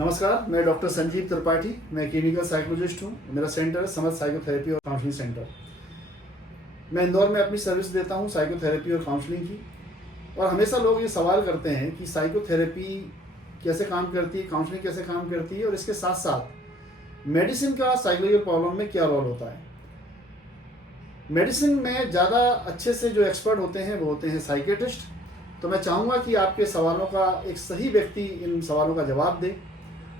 नमस्कार, मैं डॉक्टर संजीव त्रिपाठी। मैं क्लिनिकल साइकोलॉजिस्ट हूँ। मेरा सेंटर है समझ साइकोथेरेपी और काउंसलिंग सेंटर। मैं इंदौर में अपनी सर्विस देता हूँ साइकोथेरेपी और काउंसलिंग की। और हमेशा लोग ये सवाल करते हैं कि साइकोथेरेपी कैसे काम करती है, काउंसलिंग कैसे काम करती है, और इसके साथ साथ मेडिसिन का साइकोलॉजिकल प्रॉब्लम में क्या रोल होता है। मेडिसिन में ज़्यादा अच्छे से जो एक्सपर्ट होते हैं वो होते हैं साइकेट्रिस्ट। तो मैं चाहूँगा कि आपके सवालों का एक सही व्यक्ति इन सवालों का जवाब दे।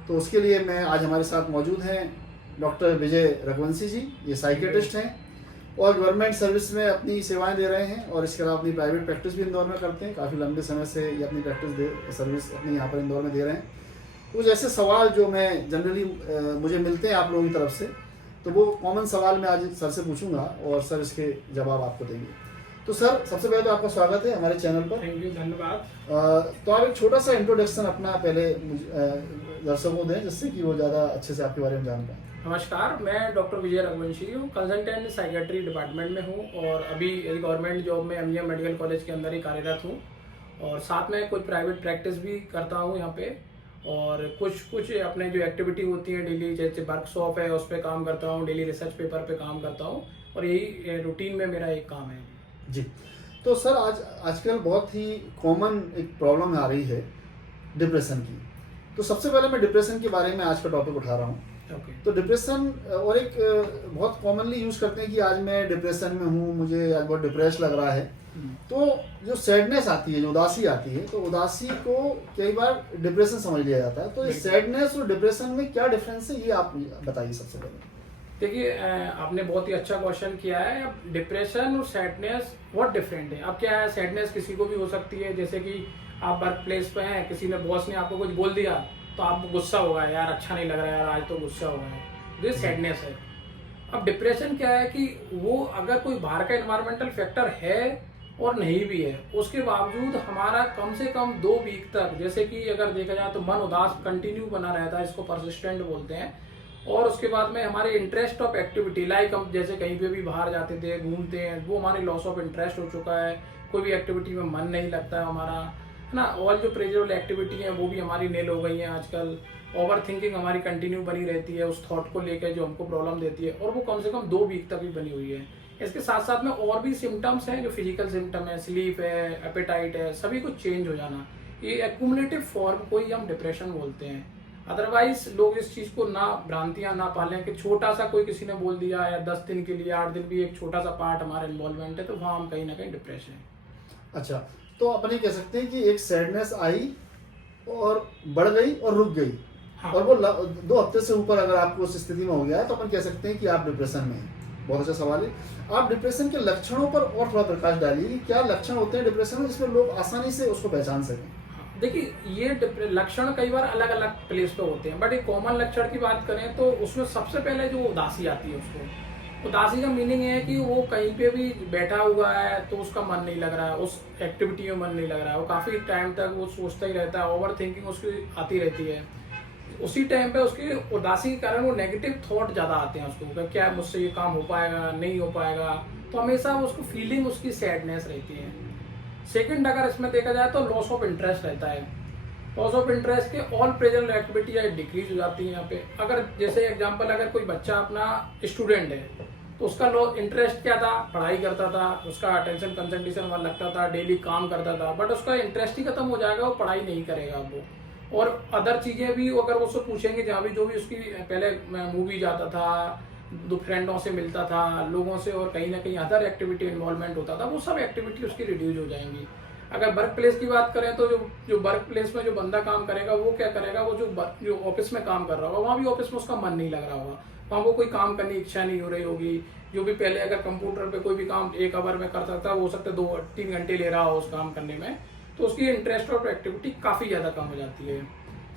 तो उसके लिए मैं आज हमारे साथ मौजूद हैं डॉक्टर विजय रघुवंशी जी। ये साइकेट्रिस्ट हैं और गवर्नमेंट सर्विस में अपनी सेवाएं दे रहे हैं, और इसके अलावा अपनी प्राइवेट प्रैक्टिस भी इंदौर में करते हैं। काफ़ी लंबे समय से ये अपनी सर्विस अपनी यहाँ पर इंदौर में दे रहे हैं। कुछ ऐसे सवाल जो मैं जनरली मुझे मिलते हैं आप लोगों की तरफ से, तो वो कॉमन सवाल मैं आज सर से पूछूंगा और सर इसके जवाब आपको देंगे। तो सर, सबसे पहले तो आपका स्वागत है हमारे चैनल पर। थैंक यू, धन्यवाद। तो आप एक छोटा सा इंट्रोडक्शन अपना पहले दर्शकों को दें, जिससे कि वो ज़्यादा अच्छे से आपके बारे में जान पाएं। नमस्कार, मैं डॉक्टर विजय रघुवंशी हूँ, कंसल्टेंट साइकेट्री डिपार्टमेंट में हूँ और अभी गवर्नमेंट जॉब में एमजीएम मेडिकल कॉलेज के अंदर ही कार्यरत हूँ, और साथ में कुछ प्राइवेट प्रैक्टिस भी करता हूँ यहाँ पे, और कुछ अपने जो एक्टिविटी होती है डेली, जैसे वर्कशॉप है उस पर काम करता हूँ, डेली रिसर्च पेपर पे काम करता हूँ, और यही रूटीन में मेरा एक काम है जी। तो सर, आजकल बहुत ही कॉमन एक प्रॉब्लम आ रही है डिप्रेशन की। तो सबसे पहले मैं डिप्रेशन के बारे में आज का टॉपिक उठा रहा हूँ। तो डिप्रेशन और एक बहुत कॉमनली यूज करते हैं कि आज मैं डिप्रेशन में हूँ, मुझे आज बहुत डिप्रेस लग रहा है। तो जो सैडनेस आती है, जो उदासी आती है, तो उदासी को कई बार डिप्रेशन समझ लिया जाता है। तो ये सैडनेस और डिप्रेशन में क्या डिफरेंस है, ये आप बताइए सबसे पहले। देखिए, आपने बहुत ही अच्छा क्वेश्चन किया है। अब डिप्रेशन और सैडनेस बहुत डिफरेंट है। अब क्या है, सैडनेस किसी को भी हो सकती है, जैसे कि आप वर्क प्लेस पे हैं, किसी ने बॉस ने आपको कुछ बोल दिया तो आपको गुस्सा होगा, यार अच्छा नहीं लग रहा है, यार आज तो गुस्सा हो गया है, ये सैडनेस है। अब डिप्रेशन क्या है कि वो अगर कोई बाहर का एनवायरमेंटल फैक्टर है और नहीं भी है, उसके बावजूद हमारा कम से कम 2 वीक तक, जैसे कि अगर देखा जाए तो मन उदास कंटिन्यू बना रहता है, इसको परसिस्टेंट बोलते हैं। और उसके बाद में हमारे इंटरेस्ट ऑफ एक्टिविटी, लाइक हम जैसे कहीं पे भी बाहर जाते थे, घूमते हैं, वो हमारी लॉस ऑफ इंटरेस्ट हो चुका है, कोई भी एक्टिविटी में मन नहीं लगता है हमारा, है ना। ऑल जो प्रेजरेबल एक्टिविटी है वो भी हमारी नेल हो गई है आजकल। ओवर थिंकिंग हमारी कंटिन्यू बनी रहती है उस थॉट को लेकर जो हमको प्रॉब्लम देती है, और वो कम से कम 2 वीक तक भी बनी हुई है। इसके साथ साथ में और भी सिम्टम्स हैं, जो फिजिकल सिम्टम है, स्लीप है, एपेटाइट है, सभी कुछ चेंज हो जाना, ये एक्यूमुलेटिव फॉर्म को ही हम डिप्रेशन बोलते हैं। अदरवाइज लोग इस चीज को ना भ्रांतियां ना पालें कि छोटा सा कोई किसी ने बोल दिया या 10 दिन के लिए 8 दिन भी एक छोटा सा पार्ट हमारा इन्वॉल्वमेंट है, तो वहाँ हम कहीं ना कहीं डिप्रेशन है। अच्छा, तो अपन ये कह सकते हैं कि एक सैडनेस आई और बढ़ गई और रुक गई। हाँ। और वो 2 हफ्ते से ऊपर अगर आपको उस स्थिति में हो गया है, तो अपन कह सकते हैं कि आप डिप्रेशन में हैं। बहुत अच्छा सवाल है। आप डिप्रेशन के लक्षणों पर और थोड़ा प्रकाश डालिए कि क्या लक्षण होते हैं डिप्रेशन में, जिसमें लोग आसानी से उसको पहचान सकें। देखिए, ये लक्षण कई बार अलग अलग प्लेस पे होते हैं, बट एक कॉमन लक्षण की बात करें तो उसमें सबसे पहले जो उदासी आती है, उसको उदासी का मीनिंग है कि वो कहीं पे भी बैठा हुआ है तो उसका मन नहीं लग रहा है, उस एक्टिविटी में मन नहीं लग रहा है, वो काफी टाइम तक वो सोचता ही रहता है, ओवर थिंकिंग उसकी आती रहती है। उसी टाइम पे उसकी उदासी के कारण वो नेगेटिव थॉट ज्यादा आते हैं उसको, क्या मुझसे ये काम हो पाएगा, नहीं हो पाएगा, तो हमेशा उसको फीलिंग उसकी सैडनेस रहती है। सेकंड, अगर इसमें देखा जाए तो लॉस ऑफ इंटरेस्ट रहता है। लॉस ऑफ इंटरेस्ट के ऑल प्रेजेंट एक्टिविटी डिक्रीज हो जाती है यहाँ पे। अगर जैसे एग्जांपल, अगर कोई बच्चा अपना स्टूडेंट है तो उसका इंटरेस्ट क्या था, पढ़ाई करता था, उसका अटेंशन कंसंट्रेशन वहाँ लगता था, डेली काम करता था, बट उसका इंटरेस्ट ही खत्म हो जाएगा, वो पढ़ाई नहीं करेगा वो। और अदर चीजें भी अगर वो उससे पूछेंगे, जहाँ भी जो भी उसकी पहले मूवी जाता था, 2 फ्रेंडों से मिलता था, लोगों से, और कहीं ना कहीं अदर एक्टिविटी इन्वॉल्वमेंट होता था, वो सब एक्टिविटी उसकी रिड्यूज हो जाएंगी। अगर वर्क प्लेस की बात करें तो जो वर्क प्लेस में जो बंदा काम करेगा वो क्या करेगा, वो जो ऑफिस में काम कर रहा होगा, वहाँ भी ऑफिस में उसका मन नहीं लग रहा होगा, वहाँ वो कोई काम करने की इच्छा नहीं हो रही होगी। जो भी पहले अगर कंप्यूटर पे कोई भी काम 1 आवर में कर सकता है, वो हो सकता है 2-3 घंटे ले रहा हो उस काम करने में, तो उसकी इंटरेस्ट और एक्टिविटी काफी ज्यादा कम हो जाती है।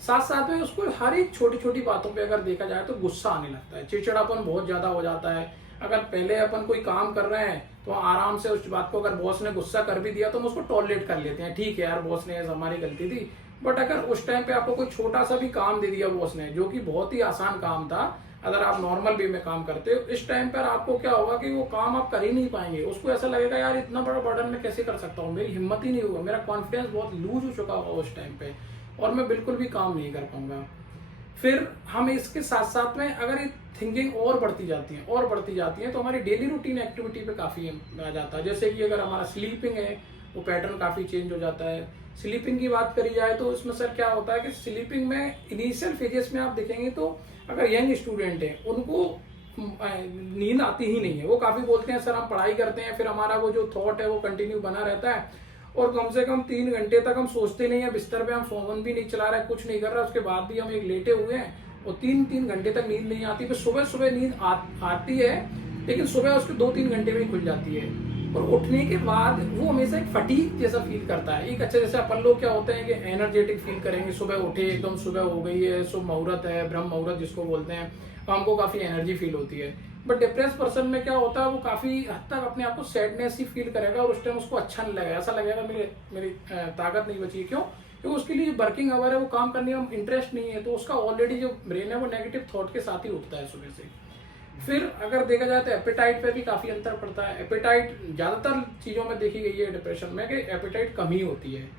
साथ साथ में उसको हर एक छोटी छोटी बातों पे अगर देखा जाए तो गुस्सा आने लगता है, चिड़चिड़ापन बहुत ज्यादा हो जाता है। अगर पहले अपन कोई काम कर रहे हैं तो आराम से उस बात को, अगर बॉस ने गुस्सा कर भी दिया तो हम उसको टॉलरेट कर लेते हैं, ठीक है यार बॉस ने, हमारी गलती थी। बट अगर उस टाइम पे आपको कोई छोटा सा भी काम दे दिया बॉस ने, जो कि बहुत ही आसान काम था, अगर आप नॉर्मल वे में काम करते हो, इस टाइम पर आपको क्या होगा कि वो काम आप कर ही नहीं पाएंगे। उसको ऐसा लगेगा यार इतना बड़ा बर्डन मैं कैसे कर सकता हूँ, मेरी हिम्मत ही नहीं होगा, मेरा कॉन्फिडेंस बहुत लूज हो चुका होगा उस टाइम पे, और मैं बिल्कुल भी काम नहीं कर पाऊंगा। फिर हम इसके साथ साथ में अगर ये थिंकिंग और बढ़ती जाती है तो हमारी डेली रूटीन एक्टिविटी पे काफ़ी आ जाता है। जैसे कि अगर हमारा स्लीपिंग है वो पैटर्न काफ़ी चेंज हो जाता है। स्लीपिंग की बात करी जाए तो इसमें सर क्या होता है कि स्लीपिंग में इनिशियल फेजेस में आप देखेंगे तो अगर यंग स्टूडेंट है उनको नींद आती ही नहीं है। वो काफ़ी बोलते हैं सर हम पढ़ाई करते हैं, फिर हमारा वो जो थॉट है वो कंटिन्यू बना रहता है और कम से कम 3 घंटे तक हम सोचते नहीं है, बिस्तर पे हम फोन भी नहीं चला रहे, कुछ नहीं कर रहा, उसके बाद भी हम एक लेटे हुए हैं और 3-3 घंटे तक नींद नहीं आती। फिर सुबह सुबह नींद आती है लेकिन सुबह उसके 2-3 घंटे में ही खुल जाती है और उठने के बाद वो हमेशा एक फटीग जैसा फील करता है। एक अच्छा जैसे अपन लोग क्या होते हैं कि एनर्जेटिक फील करेंगे, सुबह उठे एकदम सुबह हो गई है, शुभ मुहूर्त है, ब्रह्म मुहूर्त जिसको बोलते हैं, हमको काफी एनर्जी फील होती है। बट डिप्रेस पर्सन में क्या होता है वो काफी हद तक अपने आप को सैडनेस ही फील करेगा और उस टाइम उसको अच्छा नहीं लगेगा, ऐसा लगेगा मेरी ताकत नहीं बची है। क्यों? क्योंकि उसके लिए वर्किंग आवर है, वो काम करने में इंटरेस्ट नहीं है, तो उसका ऑलरेडी जो ब्रेन है वो नेगेटिव थॉट के साथ ही उठता है सुबह से। फिर अगर देखा जाए तो एपेटाइट पे भी काफी अंतर पड़ता है। एपेटाइट ज्यादातर चीजों में देखी गई है डिप्रेशन में कि एपेटाइट कम ही होती है।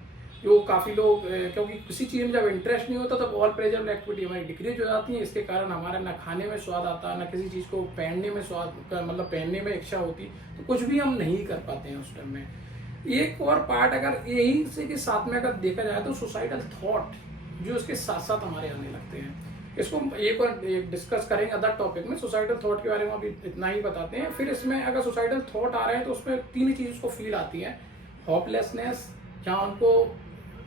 जो काफी लोग क्योंकि किसी चीज में जब इंटरेस्ट नहीं होता तब ऑल प्रेजर एक्टिविटी हमारी डिक्रीज हो जाती है। इसके कारण हमारा ना खाने में स्वाद आता, ना किसी चीज को पहनने में स्वाद मतलब पहनने में इच्छा होती, तो कुछ भी हम नहीं कर पाते हैं उस टाइम में। एक और पार्ट अगर यही से के साथ में अगर देखा जाए तो सुसाइडल थॉट जो इसके साथ साथ हमारे आने लगते हैं, इसको एक और डिस्कस करेंगे अदर टॉपिक में। सुसाइडल थॉट के बारे में अभी इतना ही बताते हैं। फिर इसमें अगर सुसाइडल थॉट आ रहे हैं तो उसमें 3 चीज उसको फील आती है। होपलेसनेस, जहाँ उनको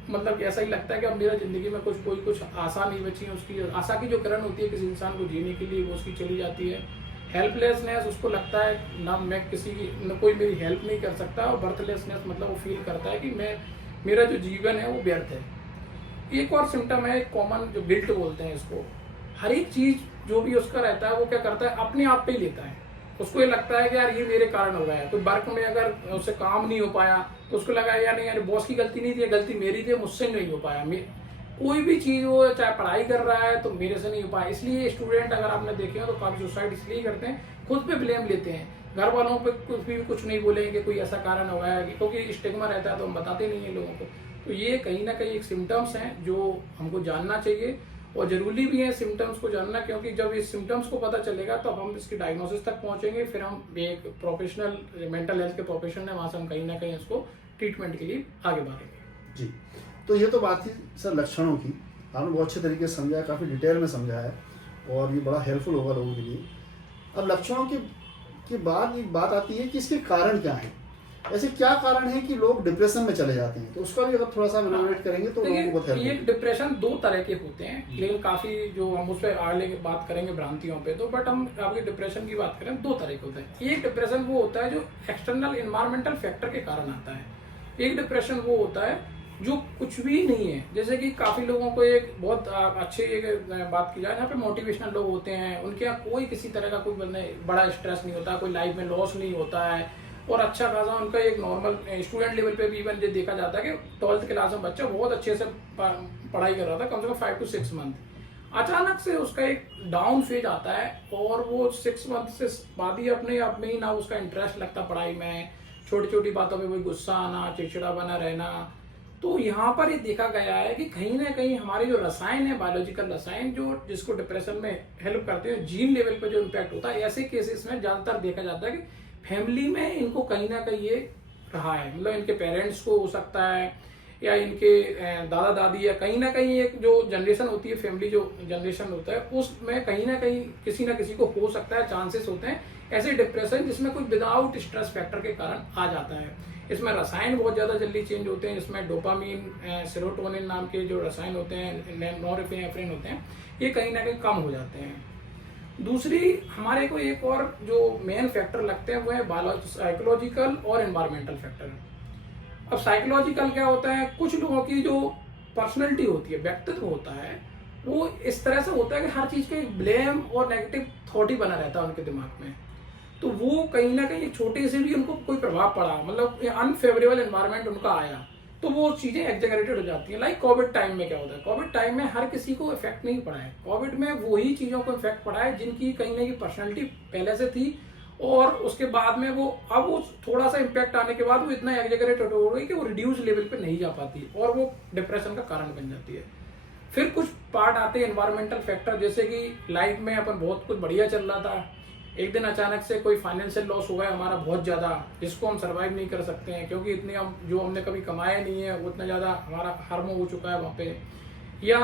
मतलब ऐसा ही लगता है कि अब मेरा जिंदगी में कुछ आशा नहीं बची है, उसकी आशा की जो किरण होती है किसी इंसान को जीने के लिए वो उसकी चली जाती है। हेल्पलेसनेस, उसको लगता है ना मैं किसी की न कोई मेरी हेल्प नहीं कर सकता। और बर्थलेसनेस मतलब वो फील करता है कि मेरा जो जीवन है वो व्यर्थ है। एक और सिम्टम है कॉमन जो गिल्ट बोलते हैं इसको। हर एक चीज जो भी उसका रहता है वो क्या करता है अपने आप पे ही लेता है। उसको ये लगता है कि यार ये मेरे कारण हो गया है। कोई वर्क में अगर उससे काम नहीं हो पाया तो उसको लगा यार नहीं, यार बॉस की गलती नहीं थी, गलती मेरी थी, मुझसे नहीं हो पाया। कोई भी चीज हो, चाहे पढ़ाई कर रहा है तो मेरे से नहीं हो पाया। इसलिए स्टूडेंट अगर आपने देखे हो तो काफी सुसाइड इसलिए करते हैं, खुद पे ब्लेम लेते हैं। घर वालों पे कुछ नहीं बोलेंगे कोई ऐसा कारण हो गया, क्योंकि स्टिग्मा रहता है तो हम बताते नहीं है लोगों को। तो ये कहीं ना कहीं एक सिम्टम्स हैं जो हमको जानना चाहिए और जरूरी भी है सिम्टम्स को जानना, क्योंकि जब इस सिम्टम्स को पता चलेगा तो हम इसकी डायग्नोसिस तक पहुंचेंगे। फिर हम एक प्रोफेशनल मेंटल हेल्थ के प्रोफेशनल है वहां से हम कहीं ना कहीं इसको ट्रीटमेंट के लिए आगे बढ़ेंगे। जी, तो ये तो बात थी सर लक्षणों की। आपने बहुत अच्छे तरीके से समझाया, काफ़ी डिटेल में समझाया और ये बड़ा हेल्पफुल होगा लोगों के लिए। अब लक्षणों के बाद एक बात आती है कि इसके कारण क्या हैं। ऐसे क्या कारण है कि लोग डिप्रेशन में चले जाते हैं, तो उसका भी अगर थोड़ा सा इलैबोरेट करेंगे तो लोगों को बहुत हेल्प ये होगी। डिप्रेशन 2 तरह के होते हैं, लेकिन काफी जो हम उस पर आगे बात करेंगे भ्रांतियों पे, तो बट हम अभी डिप्रेशन की बात करें 2 तरह के होते हैं। एक डिप्रेशन वो होता है जो एक्सटर्नल इन्वायरमेंटल फैक्टर के कारण आता है। एक डिप्रेशन वो होता है जो कुछ भी नहीं है। जैसे कि काफी लोगों को एक बहुत अच्छी एक बात की जाए, यहाँ पे मोटिवेशनल लोग होते हैं, उनके यहाँ कोई किसी तरह का कोई बड़ा स्ट्रेस नहीं होता, कोई लाइफ में लॉस नहीं होता है और अच्छा खासा उनका एक नॉर्मल स्टूडेंट लेवल पे भी इवन देखा जाता है कि 12th क्लास में बच्चा बहुत अच्छे से पढ़ाई कर रहा था कम से कम 5 to 6 मंथ, अचानक से उसका एक डाउन फेज आता है और वो 6 मंथ से बाद ही अपने आप में ही ना उसका इंटरेस्ट लगता पढ़ाई में, छोटी छोटी बातों पे कोई गुस्सा आना, चिड़चिड़ा बना रहना। तो यहाँ पर ये देखा गया है कि कहीं ना कहीं हमारे जो रसायन है, बायोलॉजिकल रसायन जो जिसको डिप्रेशन में हेल्प करते हैं, जीन लेवल पे जो इम्पैक्ट होता है, ऐसे केसेस में ज्यादातर देखा जाता है कि फैमिली में इनको कहीं ना कहीं ये रहा है। मतलब इनके पेरेंट्स को हो सकता है या इनके दादा दादी या कहीं ना कहीं एक जो जनरेशन होती है, फैमिली जो जनरेशन होता है उसमें कहीं ना कहीं किसी ना किसी को हो सकता है, चांसेस होते हैं ऐसे डिप्रेशन जिसमें कोई विदाउट स्ट्रेस फैक्टर के कारण आ जाता है। इसमें रसायन बहुत ज्यादा जल्दी चेंज होते हैं। इसमें डोपामीन, सेरोटोनिन नाम के जो रसायन होते हैं, नॉरएपिनेफ्रिन होते हैं, ये कहीं ना कहीं कम हो जाते हैं। दूसरी हमारे को एक और जो मेन फैक्टर लगते हैं वो है साइकोलॉजिकल और एनवायरमेंटल फैक्टर। अब साइकोलॉजिकल क्या होता है, कुछ लोगों की जो पर्सनैलिटी होती है, व्यक्तित्व होता है, वो इस तरह से होता है कि हर चीज का एक ब्लेम और नेगेटिव थॉट ही बना रहता है उनके दिमाग में। तो वो कहीं ना कहीं छोटे से भी उनको कोई प्रभाव पड़ा, मतलब अनफेवरेबल एनवायरनमेंट उनका आया तो वो चीजें एग्जैगरेटेड हो जाती है। लाइक कोविड टाइम में क्या होता है, कोविड टाइम में हर किसी को इफेक्ट नहीं पड़ा है, कोविड में वही चीजों को इफेक्ट पड़ा है जिनकी कहीं ना कहीं पर्सनैलिटी पहले से थी और उसके बाद में वो थोड़ा सा इम्पैक्ट आने के बाद वो इतना एग्जैगरेटेड हो गई कि वो रिड्यूस लेवल पे नहीं जा पाती और वो डिप्रेशन का कारण बन जाती है। फिर कुछ पार्ट आते हैं एनवायरमेंटल फैक्टर, जैसे कि लाइफ में अपन बहुत कुछ बढ़िया चल रहा था, एक दिन अचानक से कोई फाइनेंशियल लॉस हो गया हमारा बहुत ज़्यादा, जिसको हम सर्वाइव नहीं कर सकते हैं क्योंकि इतने हम जो हमने कभी कमाया नहीं है वो इतना ज़्यादा हमारा हार्म हो चुका है वहाँ पे, या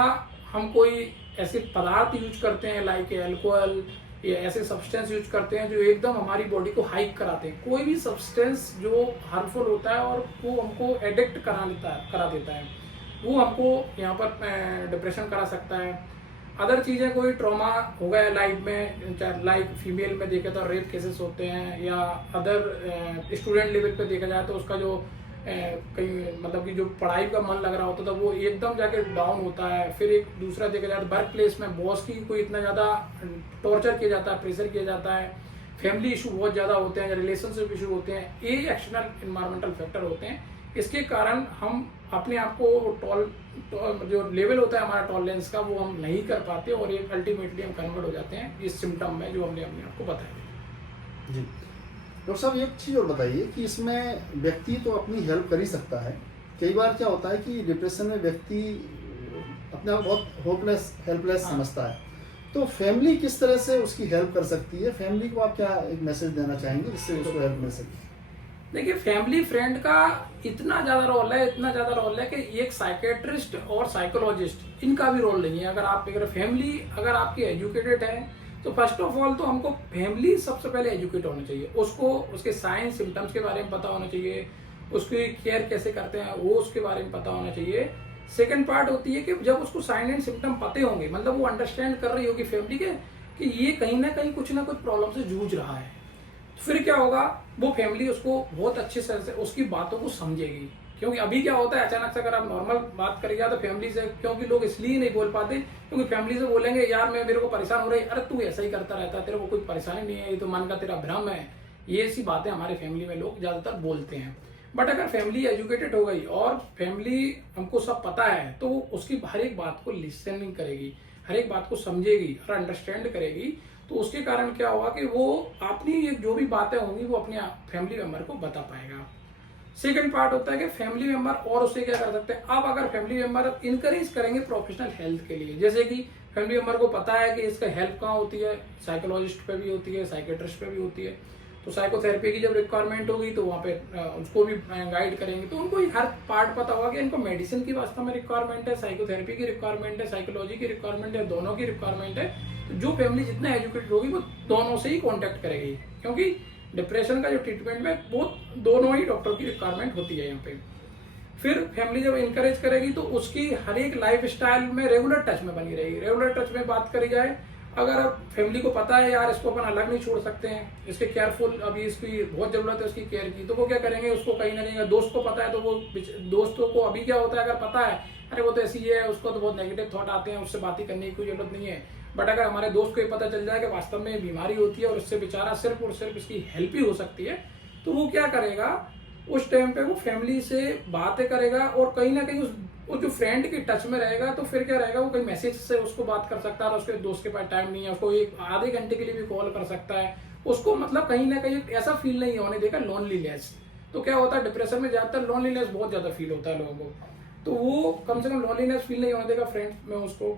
हम कोई ऐसे पदार्थ यूज करते हैं लाइक अल्कोहल या ऐसे सब्सटेंस यूज करते हैं जो एकदम हमारी बॉडी को हाइक कराते हैं। कोई भी सब्सटेंस जो हार्मफुल होता है और वो हमको एडिक्ट करा देता है, वो हमको यहाँ पर डिप्रेशन करा सकता है। अदर चीज़ें कोई ट्रॉमा हो गया लाइफ में, लाइक फीमेल में देखे तो रेप केसेस होते हैं, या अदर स्टूडेंट लेवल पे देखा जाए तो उसका जो कहीं मतलब कि जो पढ़ाई का मन लग रहा होता था वो एकदम जाके डाउन होता है। फिर एक दूसरा देखा जाए तो वर्क प्लेस में बॉस की कोई इतना ज़्यादा टॉर्चर किया जाता है, प्रेशर किया जाता है, फैमिली इशू बहुत ज़्यादा होते हैं, रिलेशनशिप इशू होते हैं, ये एक्सटर्नल इन्वायरमेंटल फैक्टर होते हैं। इसके कारण हम अपने आप को जो लेवल होता है हमारा टॉलरेंस का वो हम नहीं कर पाते और ये अल्टीमेटली हम कन्वर्ट हो जाते हैं इस सिम्टम में जो हमने अपने आप को बताया। जी डॉक्टर साहब, एक चीज़ और बताइए कि इसमें व्यक्ति तो अपनी हेल्प कर ही सकता है, कई बार क्या होता है कि डिप्रेशन में व्यक्ति अपने आप बहुत होपलेस हेल्पलेस समझता है, तो फैमिली किस तरह से उसकी हेल्प कर सकती है? फैमिली को आप क्या एक मैसेज देना चाहेंगे जिससे उसको हेल्प मिल सके? देखिए, फैमिली फ्रेंड का इतना ज़्यादा रोल है कि एक साइकेट्रिस्ट और साइकोलॉजिस्ट इनका भी रोल नहीं है। अगर फैमिली अगर आपकी एजुकेटेड है तो फर्स्ट ऑफ ऑल तो हमको फैमिली सबसे पहले एजुकेट होना चाहिए, उसको उसके साइंस सिम्टम्स के बारे में पता होना चाहिए, उसकी केयर कैसे करते हैं वो उसके बारे में पता होना चाहिए। सेकंड पार्ट होती है कि जब उसको साइन एंड सिम्टम पते होंगे, मतलब वो अंडरस्टैंड कर रही होगी फैमिली के कि ये कहीं ना कुछ प्रॉब्लम से जूझ रहा है, तो फिर क्या होगा, वो फैमिली उसको बहुत अच्छे से उसकी बातों को समझेगी। क्योंकि अभी क्या होता है, अचानक से अगर आप नॉर्मल बात करेगा तो फैमिली से, क्योंकि लोग इसलिए नहीं बोल पाते क्योंकि फैमिली से बोलेंगे यार मेरे को परेशान हो रही, अरे तू ऐसा ही करता रहता है, तेरे को कोई परेशानी नहीं है, ये तो मन का तेरा भ्रम है, ये ऐसी बातें हमारे फैमिली में लोग ज्यादातर बोलते हैं। बट अगर फैमिली एजुकेटेड हो गई और फैमिली हमको सब पता है तो उसकी हर एक बात को लिसनिंग करेगी, हर एक बात को समझेगी और अंडरस्टैंड करेगी, तो उसके कारण क्या होगा कि वो अपनी जो भी बातें होंगी वो अपने फैमिली मेंबर को बता पाएगा। सेकंड पार्ट होता है कि फैमिली मेंबर और उससे क्या कर सकते हैं। अब अगर फैमिली मेंबर इनकरेज करेंगे प्रोफेशनल हेल्थ के लिए, जैसे कि फैमिली मेंबर को पता है कि इसका हेल्प कहाँ होती है, साइकोलॉजिस्ट पे भी होती है, साइकेट्रिस्ट पे भी होती है, तो साइकोथेरेपी की जब रिक्वायरमेंट होगी तो वहाँ पे उसको भी गाइड करेंगे, तो उनको हर पार्ट पता होगा कि इनको मेडिसिन की वास्तव में रिक्वायरमेंट है, साइकोथेरेपी की रिक्वायरमेंट है, साइकोलॉजी की रिक्वायरमेंट है, दोनों की रिक्वायरमेंट है। तो जो फैमिली जितना एजुकेटेड होगी वो दोनों से ही कॉन्टेक्ट करेगी, क्योंकि डिप्रेशन का जो ट्रीटमेंट में वो दोनों ही डॉक्टर की रिक्वायरमेंट होती है यहाँ पे। फिर फैमिली जब इनकरेज करेगी तो उसकी हर एक लाइफ स्टाइल में रेगुलर टच में बनी रहेगी। रेगुलर टच में बात करी जाए, अगर फैमिली को पता है यार इसको अपन अलग नहीं छोड़ सकते हैं, इसके केयरफुल अभी इसकी बहुत जरूरत है उसकी केयर की, तो वो क्या करेंगे, उसको कहीं ना कहीं दोस्त को पता है तो वो दोस्तों को अभी क्या होता है, अगर पता है अरे वो तो ऐसी है, उसको तो बहुत नेगेटिव थॉट आते हैं, उससे बातें करने की कोई जरूरत नहीं है। बट अगर हमारे दोस्त को ये पता चल जाए कि वास्तव में बीमारी होती है और इससे बेचारा सिर्फ और सिर्फ इसकी हेल्प ही हो सकती है, तो वो क्या करेगा, उस टाइम पे वो फैमिली से बातें करेगा और कहीं ना कहीं वो जो फ्रेंड के टच में रहेगा, तो फिर क्या रहेगा, वो कहीं मैसेज से उसको बात कर सकता है, उसके दोस्त के पास टाइम नहीं है, उसको एक आधे घंटे के लिए भी कॉल कर सकता है, उसको मतलब कहीं ना कहीं ऐसा फील नहीं होने देगा लोनलीनेस। तो क्या होता है, डिप्रेशन में ज्यादातर लोनलीनेस बहुत ज्यादा फील होता है लोगों को, तो वो कम से कम लोनलीनेस फील नहीं होने देगा फ्रेंड में उसको।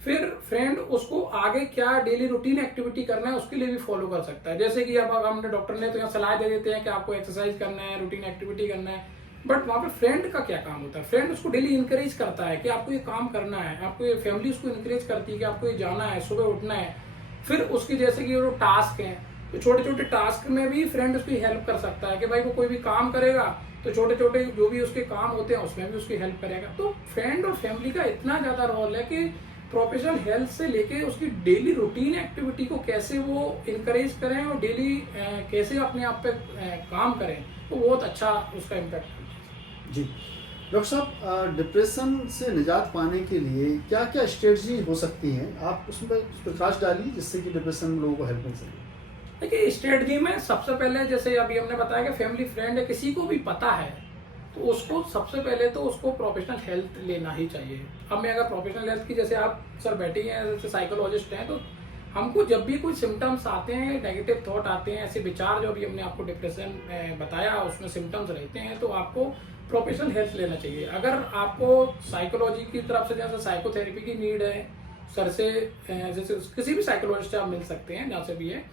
फिर फ्रेंड उसको आगे क्या डेली रूटीन एक्टिविटी करना है उसके लिए भी फॉलो कर सकता है। जैसे कि अब हमने डॉक्टर ने तो यहाँ सलाह दे देते हैं कि आपको एक्सरसाइज करना है, रूटीन एक्टिविटी करना है, बट वहाँ पे फ्रेंड का क्या काम होता है, फ्रेंड उसको डेली इंकरेज करता है कि आपको ये काम करना है, आपको ये फैमिली उसको इंकरेज करती है कि आपको ये जाना है, सुबह उठना है। फिर उसकी जैसे कि जो टास्क हैं, तो छोटे छोटे टास्क में भी फ्रेंड उसकी हेल्प कर सकता है कि भाई वो कोई भी काम करेगा तो छोटे छोटे जो भी उसके काम होते हैं उसमें भी उसकी हेल्प करेगा। तो फ्रेंड और फैमिली का इतना ज्यादा रोल है कि प्रोफेशनल हेल्थ से लेके उसकी डेली रूटीन एक्टिविटी को कैसे वो इनकरेज करें और डेली कैसे अपने आप पे काम करें, तो बहुत अच्छा उसका इम्पैक्ट है। जी डॉक्टर साहब, डिप्रेशन से निजात पाने के लिए क्या क्या स्ट्रेटजी हो सकती हैं, आप उसमें प्रकाश डालिए जिससे कि डिप्रेशन में लोगों को हेल्प मिल सके। देखिए, स्ट्रेटजी में सबसे पहले जैसे अभी हमने बताया कि फैमिली फ्रेंड है, किसी को भी पता है तो उसको सबसे पहले तो उसको प्रोफेशनल हेल्प लेना ही चाहिए। अब मैं अगर प्रोफेशनल हेल्थ की, जैसे आप सर बैठी हैं जैसे साइकोलॉजिस्ट हैं, तो हमको जब भी कोई सिम्टम्स आते हैं, नेगेटिव थॉट आते हैं, ऐसे विचार जो अभी हमने आपको डिप्रेशन बताया उसमें सिम्टम्स रहते हैं, तो आपको प्रोफेशनल हेल्प लेना चाहिए। अगर आपको साइकोलॉजी की तरफ से जैसे साइकोथेरेपी की नीड है, सर से जैसे किसी भी साइकोलॉजिस्ट से आप मिल सकते हैं जहाँ से भी है।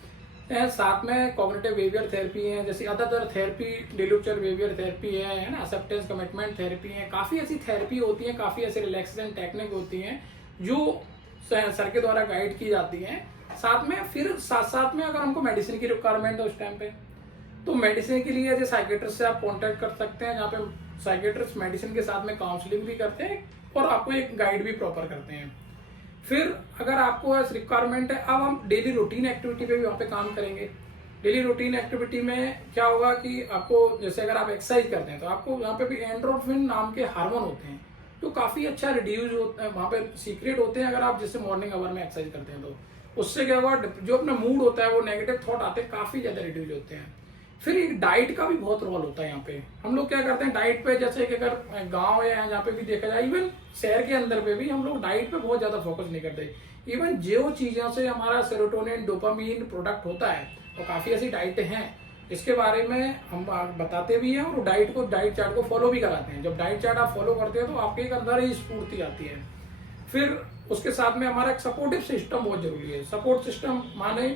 साथ में कॉग्निटिव बिहेवियर थेरेपी है, जैसे अदर थेरेपी, डेलुक्चर बिहेवियर थेरेपी है ना, एक्सेप्टेंस कमिटमेंट थेरेपी है, काफ़ी ऐसी थेरेपी होती है, काफ़ी ऐसी रिलैक्सेशन टेक्निक होती हैं जो सर के द्वारा गाइड की जाती हैं। साथ में फिर साथ में अगर हमको मेडिसिन की रिक्वायरमेंट है उस टाइम पे, तो मेडिसिन के लिए एज ए साइकेट्रिस्ट से आप कांटेक्ट कर सकते हैं, जहाँ पे साइकेट्रिस्ट मेडिसिन के साथ में काउंसलिंग भी करते हैं और आपको एक गाइड भी प्रॉपर करते हैं। फिर अगर आपको रिक्वायरमेंट है, अब हम डेली रूटीन एक्टिविटी पे भी वहाँ पे काम करेंगे। डेली रूटीन एक्टिविटी में क्या होगा कि आपको जैसे अगर आप एक्सरसाइज करते हैं तो आपको यहाँ पे भी एंड्रोफिन नाम के हार्मोन होते हैं तो काफ़ी अच्छा रिड्यूस होता है, वहाँ पे सीक्रेट होते हैं। अगर आप जैसे मॉर्निंग आवर में एक्सरसाइज करते हैं तो उससे क्या होगा, जो अपना मूड होता है वो नेगेटिव थॉट आते हैं काफ़ी ज़्यादा रिड्यूस होते हैं। फिर एक डाइट का भी बहुत रोल होता है यहाँ पे। हम लोग क्या करते हैं डाइट पे, जैसे कि अगर गांव या जहाँ पे भी देखा जाए, इवन शहर के अंदर पे भी हम लोग डाइट पे बहुत ज्यादा फोकस नहीं करते। इवन जो चीजों से हमारा सेरोटोनिन, डोपामीन प्रोडक्ट होता है, और काफी ऐसी डाइटें हैं इसके बारे में हम बताते भी हैं और डाइट चार्ट को फॉलो भी कराते हैं। जब डाइट चार्ट आप फॉलो करते हैं तो आपके अंदर ही स्फूर्ति आती है। फिर उसके साथ में हमारा एक सपोर्टिव सिस्टम बहुत जरूरी है। सपोर्ट सिस्टम माने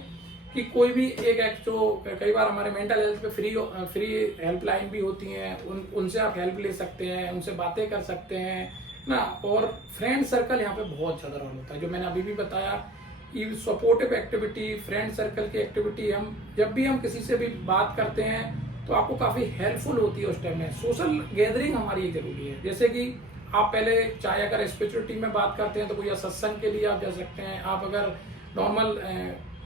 कि कोई भी एक जो कई बार हमारे मेंटल हेल्थ पे फ्री हेल्पलाइन भी होती हैं, उनसे आप हेल्प ले सकते हैं, उनसे बातें कर सकते हैं ना। और फ्रेंड सर्कल यहाँ पे बहुत ज़्यादा रोल होता है, जो मैंने अभी भी बताया। ये सपोर्टिव एक्टिविटी, फ्रेंड सर्कल की एक्टिविटी, हम जब भी हम किसी से भी बात करते हैं तो आपको काफ़ी हेल्पफुल होती है उस टाइम में। सोशल गैदरिंग हमारी जरूरी है। जैसे कि आप पहले चाहे अगर स्पिरिचुअलिटी में बात करते हैं तो कोई सत्संग के लिए आप जा सकते हैं। आप अगर नॉर्मल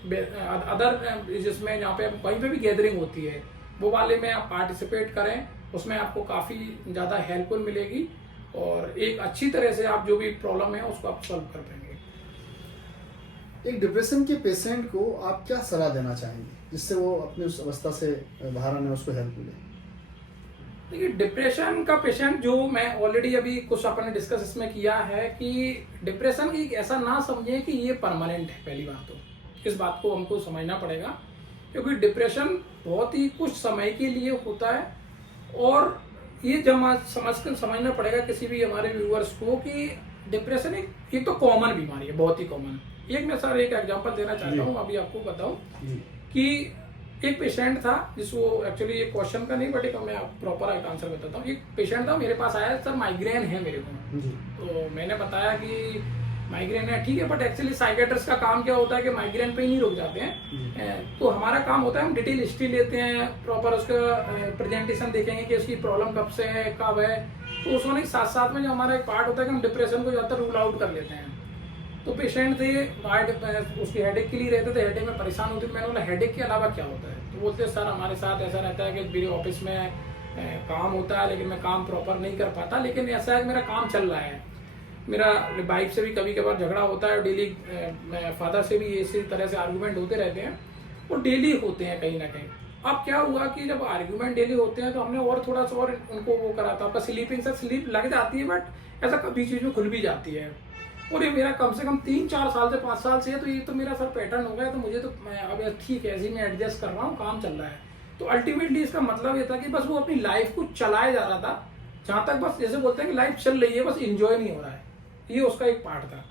अदर जिसमें जहाँ पे कहीं पे भी गैदरिंग होती है वो वाले में आप पार्टिसिपेट करें, उसमें आपको काफ़ी ज़्यादा हेल्पफुल मिलेगी और एक अच्छी तरह से आप जो भी प्रॉब्लम है उसको आप सॉल्व कर पाएंगे। एक डिप्रेशन के पेशेंट को आप क्या सलाह देना चाहेंगे जिससे वो अपनी उस अवस्था से बाहर आने में उसको हेल्प मिले? देखिए, डिप्रेशन का पेशेंट जो मैं ऑलरेडी अभी कुछ अपने डिस्कस इसमें किया है कि डिप्रेशन एक ऐसा ना समझे कि ये परमानेंट है। पहली बात तो इस बात को हमको समझना पड़ेगा, क्योंकि डिप्रेशन बहुत ही कुछ समय के लिए होता है। और ये जब समझना पड़ेगा किसी भी हमारे व्यूअर्स को कि डिप्रेशन एक तो कॉमन बीमारी है, बहुत ही कॉमन। एक मैं सर एक एग्जांपल देना चाहता हूँ, अभी आपको बताऊं कि एक पेशेंट था जिसको एक्चुअली ये क्वेश्चन का नहीं बट एक मैं प्रॉपर एक आंसर बताता हूँ। एक पेशेंट था मेरे पास आया, सर माइग्रेन है मेरे को। तो मैंने बताया कि माइग्रेन है, ठीक है, बट एक्चुअली साइकेट्रिस्ट का काम क्या होता है कि माइग्रेन पे ही नहीं रुक जाते हैं। तो हमारा काम होता है हम डिटेल हिस्ट्री लेते हैं, प्रॉपर उसका प्रेजेंटेशन देखेंगे कि उसकी प्रॉब्लम कब से है, कब है। तो उसमें साथ साथ में जो हमारा एक पार्ट होता है कि हम डिप्रेशन को ज़्यादातर रूल आउट कर लेते हैं। तो पेशेंट थे, उसकी हेडेक के लिए रहते थे, हेडेक में परेशान होती थी। मैंने बोला हेडेक के अलावा क्या होता है? तो बोलते सर हमारे साथ ऐसा रहता है कि मेरे ऑफिस में काम होता है लेकिन मैं काम प्रॉपर नहीं कर पाता, लेकिन ऐसा है मेरा काम चल रहा है। मेरा वाइफ से भी कभी कभार झगड़ा होता है, डेली फादर से भी इसी तरह से आर्गूमेंट होते रहते हैं और डेली होते हैं कहीं ना कहीं। अब क्या हुआ कि जब आर्गूमेंट डेली होते हैं तो हमने और थोड़ा सा और उनको वो करा था। आपका स्लीप लग जाती है बट ऐसा कभी चीज में खुल भी जाती है। और ये मेरा कम से कम 3-4 साल से 5 साल से है, तो ये तो मेरा सर पैटर्न हो गया। तो मुझे तो अब ठीक है, ऐसे ही मैं एडजस्ट कर रहा हूँ, काम चल रहा है। तो अल्टीमेटली इसका मतलब ये था कि बस वो अपनी लाइफ को चलाया जा रहा था, जहाँ तक बस जैसे बोलते हैं कि लाइफ चल रही है, बस इंजॉय नहीं हो रहा है। ये उसका एक पार्ट था।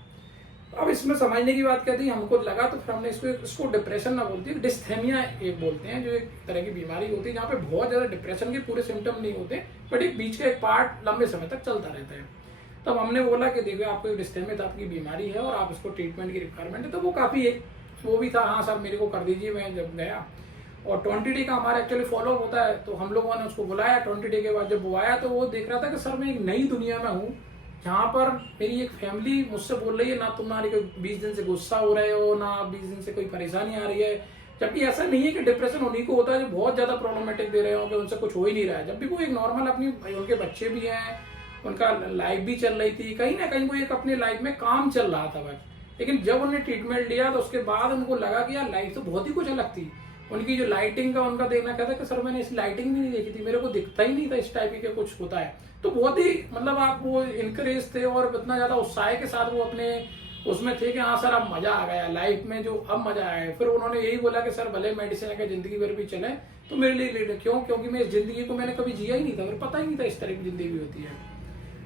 अब इसमें समझने की बात क्या थी, हमको लगा तो फिर हमने इसको डिप्रेशन ना बोलती है, डिस्थेमिया एक बोलते हैं, जो एक तरह की बीमारी होती है जहाँ पे बहुत ज्यादा डिप्रेशन के पूरे सिम्टम नहीं होते बट एक बीच का एक पार्ट लंबे समय तक चलता रहता है। तब हमने बोला कि देखिए आपको डिस्थेमिया आपकी बीमारी है और आप इसको ट्रीटमेंट की रिक्वायरमेंट है। तो वो काफी वो भी था, हाँ सर मेरे को कर दीजिए। मैं जब गया और 20 डे का हमारा एक्चुअली फॉलो होता है, तो हम लोगों ने उसको बुलाया। 20 डे के बाद जब वो आया तो वो देख रहा था कि सर मैं एक नई दुनिया में हूँ, जहाँ पर मेरी एक फैमिली मुझसे बोल रही है ना तुम्हारी कोई 20 दिन से गुस्सा हो रहे हो, ना 20 दिन से कोई परेशानी आ रही है। जबकि ऐसा नहीं है कि डिप्रेशन उन्हीं को होता है जो बहुत ज्यादा प्रॉब्लमेटिक दे रहे हो कि उनसे कुछ हो ही नहीं रहा है। जब भी वो एक नॉर्मल अपनी, उनके बच्चे भी हैं, उनका लाइफ भी चल रही थी, कहीं ना कहीं वो एक अपनी लाइफ में काम चल रहा था बस। लेकिन जब उन्होंने ट्रीटमेंट लिया तो उसके बाद उनको लगा कि यार लाइफ तो बहुत ही कुछ अलग थी। उनकी जो लाइटिंग का उनका देखना कहता कि सर मैंने इस लाइटिंग भी नहीं देखी थी, मेरे को दिखता ही नहीं था इस टाइप के कुछ होता है। तो बहुत ही मतलब आप वो इनकरेज थे और इतना ज्यादा उत्साह के साथ वो अपने उसमें थे कि हाँ सर अब मजा आ गया लाइफ में, जो अब मजा आया। फिर उन्होंने यही बोला कि सर भले मेडिसिन अगर जिंदगी भर भी चले तो मेरे लिए ले लो। क्यों? क्योंकि मैं इस जिंदगी को मैंने कभी जिया ही नहीं था, मुझे पता ही नहीं था इस तरह की जिंदगी होती है।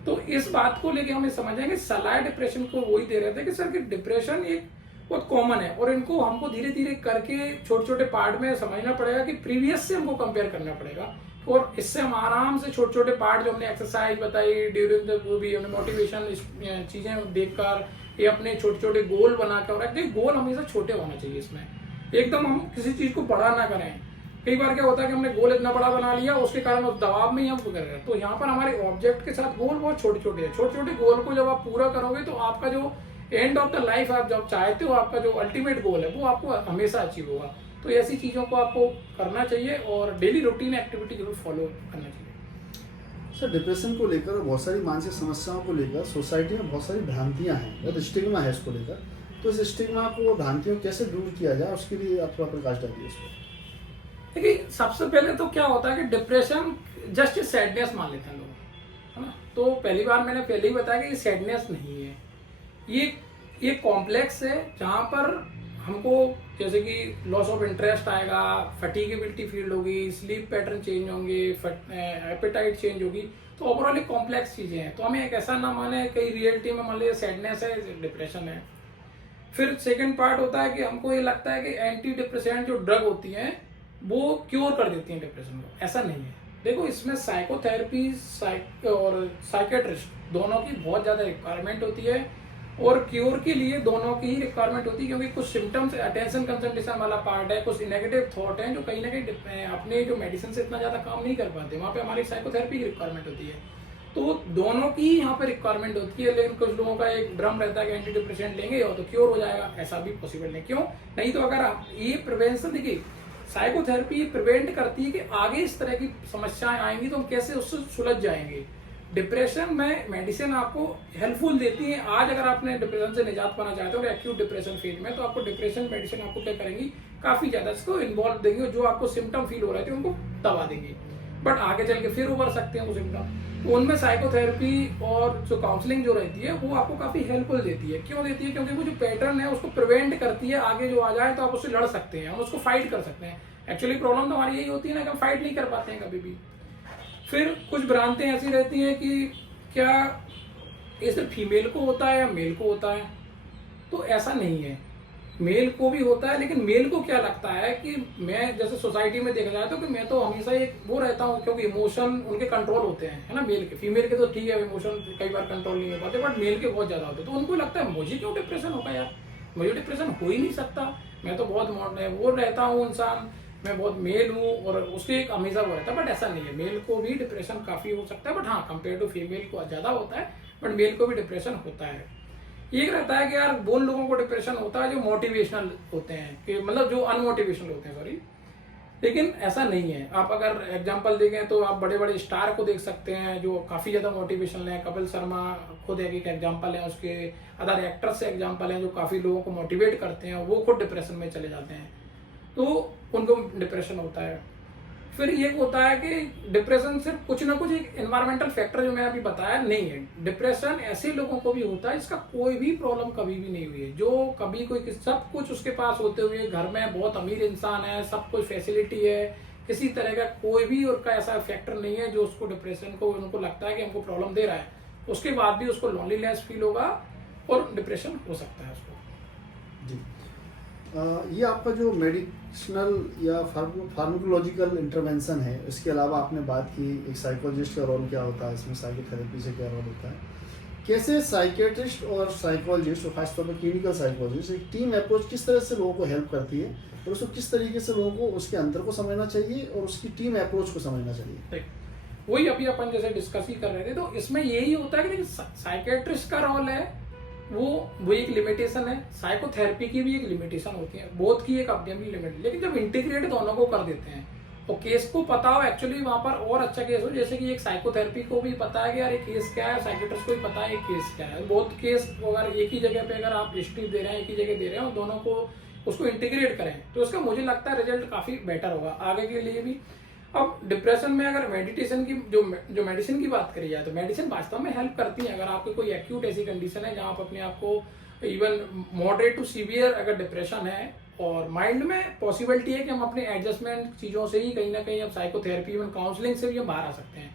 तो इस बात को लेके हमें समझें कि सलाह डिप्रेशन को वही दे रहे थे कि सर कि डिप्रेशन एक बहुत कॉमन है और इनको हमको धीरे धीरे करके छोटे छोटे पार्ट में समझना पड़ेगा कि प्रीवियस से हमको कंपेयर करना पड़ेगा, और इससे हम आराम से छोटे छोटे पार्ट जो हमने एक्सरसाइज बताई ड्यूरिंग द वो भी हमने मोटिवेशन चीजें देखकर ये अपने छोटे छोटे गोल बना कर रखते। गोल हमेशा छोटे होना चाहिए, इसमें एकदम हम किसी चीज को बड़ा ना करें। कई बार क्या होता है कि हमने गोल इतना बड़ा बना लिया, उसके कारण उस दबाव में ही हम कर रहे हैं। तो यहाँ पर हमारे ऑब्जेक्ट के साथ गोल बहुत छोटे छोटे हैं। छोटे छोटे गोल को जब आप पूरा करोगे तो आपका जो एंड ऑफ द लाइफ आप जब चाहते हो, आपका जो अल्टीमेट गोल है वो आपको हमेशा अचीव होगा। तो ऐसी चीजों को आपको करना चाहिए और डेली रूटीन एक्टिविटी जरूर फॉलो करना चाहिए। सर, डिप्रेशन को लेकर बहुत सारी मानसिक समस्याओं को लेकर सोसाइटी में बहुत सारी भ्रांतियां हैं, बहुत स्टिग्मा है इसको लेकर। तो इस स्टिग्मा को, भ्रांतियों को कैसे दूर किया जाए, उसके लिए आप थोड़ा प्रकाश डालिए इसको। देखिए, सबसे पहले तो क्या होता है कि डिप्रेशन जस्ट सैडनेस मान लेते हैं लोग, है ना। तो पहली बार मैंने पहले ही बताया कि ये सैडनेस नहीं है, ये कॉम्प्लेक्स है जहाँ पर हमको जैसे कि लॉस ऑफ इंटरेस्ट आएगा, फटीगेबिलिटी फील होगी, स्लीप पैटर्न चेंज होंगे, एपेटाइट चेंज होगी। तो ओवरऑल एक कॉम्प्लेक्स चीजें हैं। तो हमें एक ऐसा ना माने कई रियलिटी में मान लीजिए सैडनेस है, डिप्रेशन है। फिर सेकंड पार्ट होता है कि हमको ये लगता है कि एंटी डिप्रेसेंट जो ड्रग होती हैं वो क्योर कर देती हैं डिप्रेशन को। ऐसा नहीं है। देखो, इसमें साइकोथेरेपी और साइकेट्रिस्ट दोनों की बहुत ज्यादा रिक्वायरमेंट होती है, और क्योर के लिए दोनों की ही रिक्वायरमेंट होती है, क्योंकि कुछ सिम्टम्स अटेंशन कंसंट्रेशन वाला पार्ट है, कुछ नेगेटिव थॉट है जो कहीं ना कहीं अपने जो मेडिसिन से इतना ज्यादा काम नहीं कर पाते, वहाँ पे हमारी साइकोथेरेपी की रिक्वायरमेंट होती है। तो दोनों की यहाँ पे रिक्वायरमेंट होती है। लेकिन कुछ लोगों का एक भ्रम रहता है कि एंटी डिप्रेसेंट लेंगे और तो क्योर हो जाएगा, ऐसा भी पॉसिबल नहीं। क्यों नहीं? तो अगर ये प्रिवेंशन, देखिए साइकोथेरेपी प्रिवेंट करती है कि आगे इस तरह की समस्याएं आएंगी तो हम कैसे उससे सुलझ जाएंगे। डिप्रेशन में मेडिसिन आपको हेल्पफुल देती है। आज अगर आपने डिप्रेशन से निजात पाना चाहते हो एक्यूट डिप्रेशन फेज में, तो आपको डिप्रेशन मेडिसिन आपको क्या करेंगी, काफी ज्यादा इसको इन्वॉल्व देंगे, जो आपको सिम्टम फील हो रहे थे उनको दवा देंगी, बट आगे चल के फिर उभर सकते हैं वो सिम्टम। तो उनमें साइकोथेरेपी और जो काउंसलिंग जो रहती है वो आपको काफी हेल्पफुल देती है। क्यों देती है? क्योंकि वो जो पैटर्न है उसको प्रिवेंट करती है, आगे जो आ जाए तो आप उससे लड़ सकते हैं, हम उसको फाइट कर सकते हैं। एक्चुअली प्रॉब्लम तो हमारी यही होती है ना कि हम फाइट नहीं कर पाते हैं कभी भी। फिर कुछ भ्रांतियां ऐसी रहती हैं कि क्या ये सिर्फ फीमेल को होता है या मेल को होता है, तो ऐसा नहीं है। मेल को भी होता है, लेकिन मेल को क्या लगता है कि मैं जैसे सोसाइटी में देखा जाए तो कि मैं तो हमेशा एक वो रहता हूँ, क्योंकि इमोशन उनके कंट्रोल होते हैं, है ना। मेल के, फीमेल के तो ठीक है इमोशन कई बार कंट्रोल नहीं हो पाते, बट मेल के बहुत ज्यादा होते हैं। तो उनको लगता है मुझे क्यों डिप्रेशन होगा यार, मुझे डिप्रेशन हो ही नहीं सकता, मैं तो बहुत वो रहता हूँ इंसान, मैं बहुत मेल हूँ, और उसके एक हमेशा वो रहता है। बट ऐसा नहीं है, मेल को भी डिप्रेशन काफी हो सकता है, बट हाँ कंपेयर टू फीमेल को ज्यादा होता है, बट मेल को भी डिप्रेशन होता है। ये रहता है कि यार वो लोगों को डिप्रेशन होता है जो मोटिवेशनल होते हैं, कि मतलब जो अनमोटिवेशनल होते हैं, सॉरी। लेकिन ऐसा नहीं है। आप अगर एग्जांपल देखें तो आप बड़े बड़े स्टार को देख सकते हैं जो काफी ज्यादा मोटिवेशनल है। कपिल शर्मा खुद एक एग्जांपल है, उसके अदर एक्टर्स से एग्जांपल हैं जो काफी लोगों को मोटिवेट करते हैं, वो खुद डिप्रेशन में चले जाते हैं, तो उनको डिप्रेशन होता है। फिर ये होता है कि डिप्रेशन सिर्फ कुछ ना कुछ एक एनवायरमेंटल फैक्टर जो मैंने अभी बताया नहीं है। डिप्रेशन ऐसे लोगों को भी होता है जिसका कोई भी प्रॉब्लम कभी भी नहीं हुई है, जो कभी कोई सब कुछ उसके पास होते हुए घर में बहुत अमीर इंसान है, सब कुछ फैसिलिटी है, किसी तरह का कोई भी उनका ऐसा फैक्टर नहीं है जो उसको डिप्रेशन को उनको लगता है कि हमको प्रॉब्लम दे रहा है, उसके बाद भी उसको लॉनलीनेस फील होगा और डिप्रेशन हो सकता है उसको। जी, ये आपका जो मेडिसिनल या फार्माकोलॉजिकल इंटरवेंशन है, इसके अलावा आपने बात की एक साइकोलॉजिस्ट का रोल क्या होता है इसमें, साइकोथेरेपी से क्या रोल होता है, कैसे साइकेट्रिस्ट और साइकोलॉजिस्ट और खासतौर पर क्लिनिकल साइकोलॉजिस्ट एक टीम अप्रोच किस तरह से लोगों को हेल्प करती है, और उसको किस तरीके से लोगों को उसके अंतर को समझना चाहिए और उसकी टीम अप्रोच को समझना चाहिए। वही अभी अपन जैसे डिस्कस ही कर रहे थे, तो इसमें यही होता है कि साइकेट्रिस्ट का रोल है वो एक लिमिटेशन है, साइकोथेरेपी की भी एक लिमिटेशन होती है, बोथ की एक अपनी लिमिट। लेकिन जब इंटीग्रेट दोनों को कर देते हैं और केस को पता हो एक्चुअली वहां पर और अच्छा केस हो, जैसे कि एक साइकोथेरेपी को भी पता है कि यार एक केस क्या है, साइकेट्रिस्ट को भी पता है एक केस क्या है, बोथ केस अगर एक ही जगह पे अगर आप हिस्ट्री दे रहे हैं, एक ही जगह दे रहे हैं और दोनों को उसको इंटीग्रेट करें तो उसका मुझे लगता है रिजल्ट काफी बेटर होगा आगे के लिए भी। अब डिप्रेशन में अगर मेडिटेशन की जो मेडिसिन की बात करी जाए तो मेडिसिन वास्तव में हेल्प करती है। अगर आपकी कोई एक्यूट ऐसी कंडीशन है जहां आप अपने आप को इवन मॉडरेट टू सीवियर अगर डिप्रेशन है और माइंड में पॉसिबिलिटी है कि हम अपने एडजस्टमेंट चीज़ों से ही कहीं ना कहीं हम साइकोथेरेपी इवन काउंसलिंग से भी हम बाहर आ सकते हैं।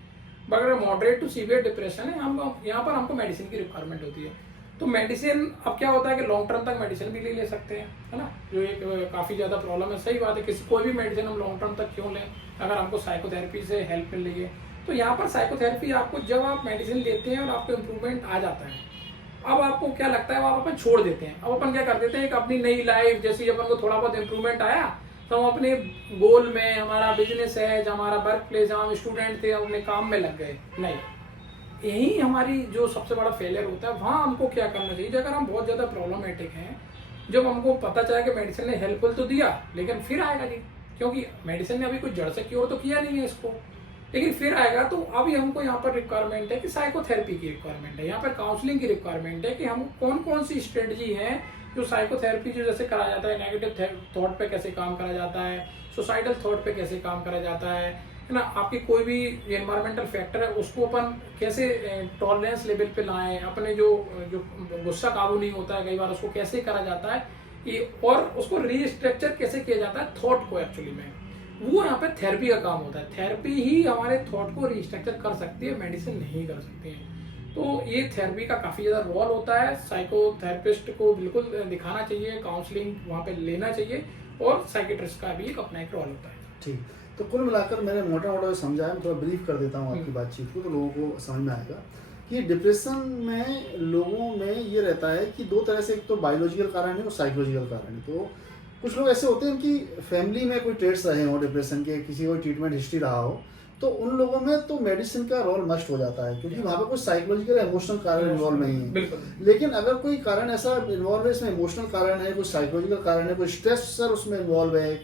बट अगर मॉडरेट टू सीवियर डिप्रेशन है हम यहाँ पर हमको मेडिसिन की रिक्वायरमेंट होती है। तो मेडिसिन अब क्या होता है कि लॉन्ग टर्म तक मेडिसिन भी ले सकते हैं, है ना, जो एक काफ़ी ज़्यादा प्रॉब्लम है। सही बात है, किसी कोई भी मेडिसिन हम लॉन्ग टर्म तक क्यों लें अगर हमको साइकोथेरेपी से हेल्प मिल रही है। तो यहाँ पर साइकोथेरेपी आपको जब आप मेडिसिन लेते हैं और आपको इम्प्रूवमेंट आ जाता है, अब आपको क्या लगता है, आप अपन छोड़ देते हैं। अब अपन क्या कर देते हैं, एक अपनी नई लाइफ, जैसे अपन को थोड़ा बहुत इम्प्रूवमेंट आया तो हम अपने गोल में, हमारा बिजनेस है, जो हमारा वर्क प्लेस, जहाँ हम स्टूडेंट थे, हम अपने काम में लग गए। नहीं, यही हमारी जो सबसे बड़ा फेलियर होता है। वहाँ हमको क्या करना चाहिए, अगर हम बहुत ज़्यादा प्रॉब्लमेटिक हैं, जब हमको पता चला कि मेडिसिन ने हेल्पफुल तो दिया लेकिन फिर आएगा जी, क्योंकि मेडिसिन ने अभी कुछ जड़ से क्योर तो किया नहीं है इसको, लेकिन फिर आएगा। तो अभी हमको यहाँ पर रिक्वायरमेंट है कि साइकोथेरेपी की रिक्वायरमेंट है, यहाँ पर काउंसलिंग की रिक्वायरमेंट है कि हम कौन कौन सी स्ट्रेटजी है जो साइकोथेरेपी जो जैसे करा जाता है, नेगेटिव थॉट पे कैसे काम करा जाता है, सुसाइडल थॉट पे कैसे काम करा जाता है ना, आपकी कोई भी एनवायरमेंटल फैक्टर है उसको अपन कैसे टॉलरेंस लेवल पे लाएं, अपने जो गुस्सा काबू नहीं होता है कई बार उसको कैसे करा जाता है ये, और उसको रीस्ट्रक्चर कैसे किया जाता है थॉट को, एक्चुअली में वो यहाँ पे थेरेपी का काम होता है। थेरेपी ही हमारे थॉट को रीस्ट्रक्चर कर सकती है, मेडिसिन नहीं कर सकती है। तो ये थेरेपी का काफ़ी ज़्यादा रोल होता है। साइकोथेरेपिस्ट को बिल्कुल दिखाना चाहिए, काउंसलिंग वहाँ पे लेना चाहिए, और साइकेट्रिस्ट का भी एक अपना एक रोल होता है। ठीक, तो कुल मिलाकर मैंने मोटा मोटा समझा है, मैं थोड़ा ब्रीफ कर देता हूँ आपकी बातचीत को तो लोगों को समझ में आएगा कि डिप्रेशन में लोगों में ये रहता है कि दो तरह से, एक तो बायोलॉजिकल कारण है और साइकोलॉजिकल कारण है। तो कुछ लोग ऐसे होते हैं उनकी फैमिली में कोई ट्रेड्स रहे हो डिप्रेशन के, किसी को ट्रीटमेंट हिस्ट्री रहा हो, तो उन लोगों में तो मेडिसिन का रोल मस्ट हो जाता है, क्योंकि वहाँ पे कोई साइकोलॉजिकल इमोशनल कारण इन्वॉल्व नहीं है। लेकिन अगर कोई कारण ऐसा इन्वॉल्व है, इसमें इमोशनल कारण है, कोई साइकोलॉजिकल कारण है, कोई स्ट्रेसर उसमें इन्वॉल्व है,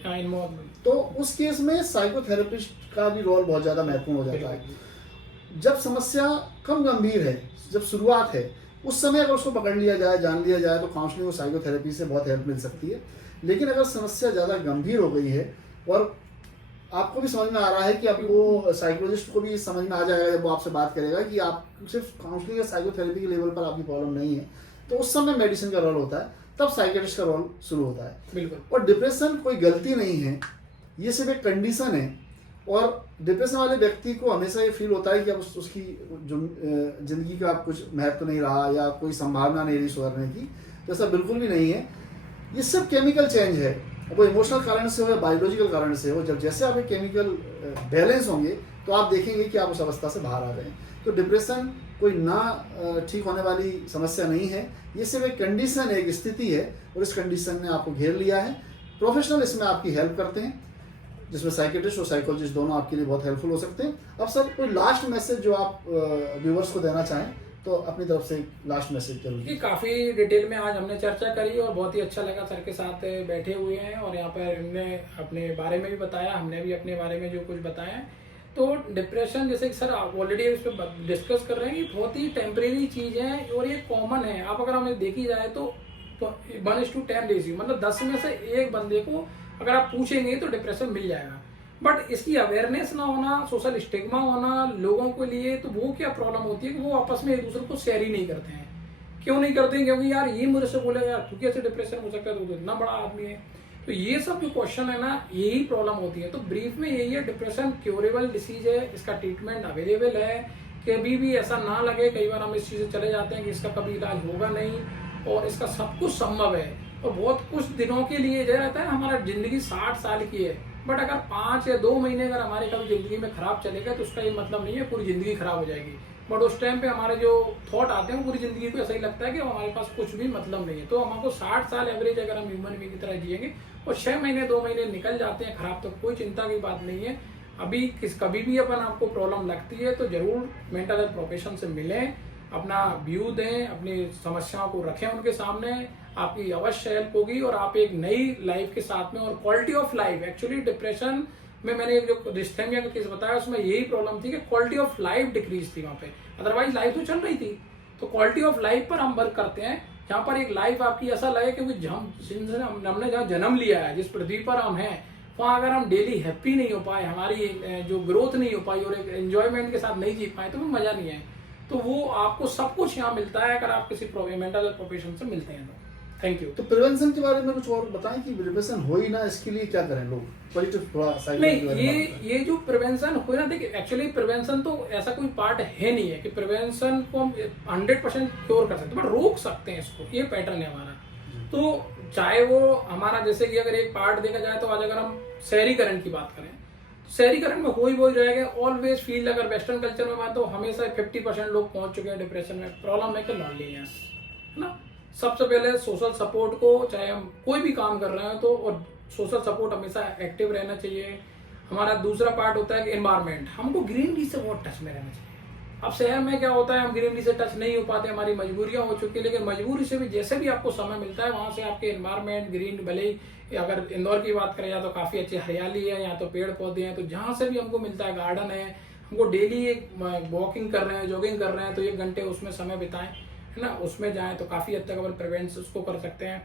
तो उस केस में साइकोथेरेपिस्ट का भी रोल बहुत ज़्यादा महत्वपूर्ण हो जाता है। जब समस्या कम गंभीर है, जब शुरुआत है, उस समय अगर उसको पकड़ लिया जाए, जान लिया जाए, तो काउंसलिंग और साइकोथेरेपी से बहुत हेल्प मिल सकती है। लेकिन अगर समस्या ज़्यादा गंभीर हो गई है और आपको भी समझ में आ रहा है कि आपको साइकोलॉजिस्ट को भी समझ में आ जाएगा जब वो आपसे बात करेगा कि आप सिर्फ काउंसलिंग या साइकोथेरेपी के लेवल पर आपकी प्रॉब्लम नहीं है, तो उस समय मेडिसिन का रोल होता है, तब साइकेट्रिस्ट का रोल शुरू होता है। बिल्कुल। और डिप्रेशन कोई गलती नहीं है, ये सिर्फ एक कंडीशन है। और डिप्रेशन वाले व्यक्ति को हमेशा ये फील होता है कि अब उसकी जो जिंदगी का कुछ महत्व नहीं रहा या कोई संभावना नहीं रही सुधरने की, तो ऐसा बिल्कुल भी नहीं है। ये सब केमिकल चेंज है, वो इमोशनल कारण से हो या बायोलॉजिकल कारण से हो। जब जैसे आपके केमिकल बैलेंस होंगे तो आप देखेंगे कि आप उस अवस्था से बाहर आ रहे हैं। तो डिप्रेशन कोई ना ठीक होने वाली समस्या नहीं है, ये सिर्फ एक कंडीशन है, एक स्थिति है, और इस कंडीशन ने आपको घेर लिया है। प्रोफेशनल इसमें आपकी हेल्प करते हैं, जिसमें साइकेट्रिस्ट और साइकोलॉजिस्ट दोनों आपके लिए बहुत हेल्पफुल हो सकते हैं। अब सर कोई लास्ट मैसेज जो आप व्यूअर्स को देना चाहें तो अपनी तरफ से लास्ट मैसेज जरूर। काफ़ी डिटेल में आज हमने चर्चा करी और बहुत ही अच्छा लगा, सर के साथ बैठे हुए हैं और यहाँ पर इनने अपने बारे में भी बताया, हमने भी अपने बारे में जो कुछ बताया। तो डिप्रेशन जैसे कि सर ऑलरेडी इस पर डिस्कस कर रहे हैं कि बहुत ही टेम्परेरी चीज़ है और ये कॉमन है। आप अगर हमें देखी जाए तो 1:10 रेशियो, मतलब 10 में से एक बंदे को अगर आप पूछेंगे तो डिप्रेशन मिल जाएगा। बट इसकी अवेयरनेस ना होना, सोशल स्टिग्मा होना लोगों के लिए, तो वो क्या प्रॉब्लम होती है कि वो आपस में एक दूसरे को शेयर ही नहीं करते हैं। क्यों नहीं करते हैं? क्योंकि यार ये मुझे से बोलेगा यार तू कैसे डिप्रेशन हो सकता है, तो इतना बड़ा आदमी है। तो ये सब जो क्वेश्चन है ना, यही प्रॉब्लम होती है। तो ब्रीफ में यही है, डिप्रेशन क्योरेबल डिसीज है, इसका ट्रीटमेंट अवेलेबल है। कभी भी ऐसा ना लगे, कई बार हम इस चीज़ से चले जाते हैं कि इसका कभी इलाज होगा नहीं, और इसका सब कुछ संभव है। और बहुत कुछ दिनों के लिए जो रहता है, हमारा जिंदगी 60 साल की है, बट अगर 5 या 2 महीने अगर हमारे कभी जिंदगी में खराब चलेगा तो उसका ये मतलब नहीं है पूरी जिंदगी खराब हो जाएगी। बट उस टाइम पे हमारे जो थॉट आते हैं पूरी जिंदगी को ऐसा ही लगता है कि हमारे पास कुछ भी मतलब नहीं है। तो हमको 60 साल एवरेज अगर हम ह्यूमन बीइंग की तरह जिएंगे और 6 महीने 2 महीने निकल जाते हैं खराब, तो कोई चिंता की बात नहीं है। अभी कभी भी अपन आपको प्रॉब्लम लगती है तो जरूर मेंटल हेल्थ प्रोफेशन से मिलें, अपना व्यू दें, अपनी समस्याओं को रखें उनके सामने, आपकी अवश्य हेल्प होगी और आप एक नई लाइफ के साथ में, और quality of life, actually depression में मैंने जो डिस्थेमिया का केस बताया उसमें यही प्रॉब्लम थी कि क्वालिटी ऑफ लाइफ डिक्रीज थी वहाँ पे। अदरवाइज लाइफ तो चल रही थी। तो क्वालिटी ऑफ लाइफ पर हम वर्क करते हैं, जहाँ पर एक लाइफ आपकी ऐसा लगे कि हमने जहाँ जन्म लिया है, जिस पृथ्वी पर हम हैं, वहाँ अगर हम डेली हैप्पी नहीं हो पाए, हमारी जो ग्रोथ नहीं हो पाई और एक एंजॉयमेंट के साथ नहीं जी पाए, तो मजा नहीं है। तो वो आपको सब कुछ यहाँ मिलता है अगर आप किसी मेंटल हेल्थ प्रोफेशन से मिलते हैं तो। Thank you. तो प्रिवेंशन के बारे में कुछ और बताएं कि प्रिवेंशन हो ही ना, इसके लिए क्या करें लोग, पॉजिटिव थोड़ा नहीं, ये जो प्रिवेंशन हो ना, देखिए एक्चुअली प्रिवेंशन तो ऐसा कोई पार्ट है नहीं है कि प्रिवेंशन को हम 100% क्योर कर सकते हैं, बट रोक सकते हैं इसको, ये पैटर्न है हमारा। तो चाहे वो हमारा, जैसे कि अगर एक पार्ट देखा जाए तो आज अगर हम शहरीकरण की बात करें, शहरीकरण में हो ही वही रहेगा। ऑलवेज फील, अगर वेस्टर्न कल्चर में बात तो हमेशा 50% लोग पहुंच चुके हैं डिप्रेशन में। प्रॉब्लम है कि लॉनलीनेस है ना। सबसे पहले सोशल सपोर्ट को, चाहे हम कोई भी काम कर रहे हैं तो, और सोशल सपोर्ट हमेशा एक्टिव रहना चाहिए। हमारा दूसरा पार्ट होता है कि एनवायरनमेंट, हमको ग्रीनरी से बहुत टच में रहना चाहिए। अब शहर में क्या होता है, हम ग्रीनरी से टच नहीं हो पाते, हमारी मजबूरियां हो चुकी है, लेकिन मजबूरी से भी जैसे भी आपको समय मिलता है वहां से आपके एनवायरनमेंट ग्रीन, भले ही अगर इंदौर की बात करें, या तो काफी अच्छी हरियाली है, या तो पेड़ पौधे हैं, तो जहां से भी हमको मिलता है, गार्डन है, हमको डेली एक वॉकिंग कर रहे हैं, जॉगिंग कर रहे हैं, तो 1 घंटे उसमें समय बिताएं, है ना, उसमें जाएं तो काफी हद तक अपन प्रिवेंट उसको कर सकते हैं।